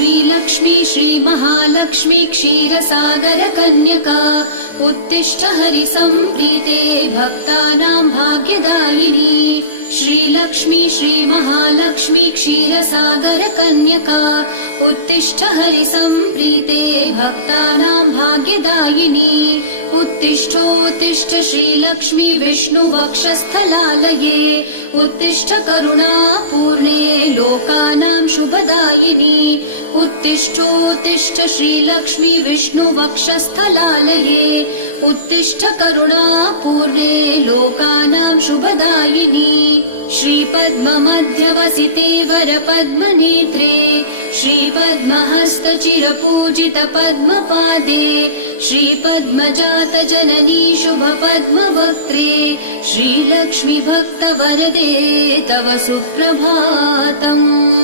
श्रीलक्ष्मी श्रीमहालक्ष्मी क्षीरसागरकन्यका उत्तिष्ठ हरिसम्प्रीते भक्तानां भाग्यदायिनी। श्रीलक्ष्मी श्रीमहालक्ष्मी क्षीरसागरकन्यका उत्तिष्ठ हरिसम्प्रीते भक्तानां भाग्यदायिनी। उत्तिष्ठोत्तिष्ठ श्रीलक्ष्मी विष्णुवक्षस्थलालये उत्तिष्ठ करुणापूर्णे लोकानां शुभदायिनी। उत्तिष्ठोत्तिष्ठ श्रीलक्ष्मी विष्णुवक्षस्थलालये उत्तिष्ठ करुणापूर्णे लोकानां शुभदायिनी। श्रीपद्ममध्यवसिते वरपद्मनेत्रे श्रीपद्महस्तचिरपूजितपद्मपादे श्रीपद्मजातजननी शुभपद्मवक्त्रे श्रीलक्ष्मी भक्तवरदे तव सुप्रभातम्।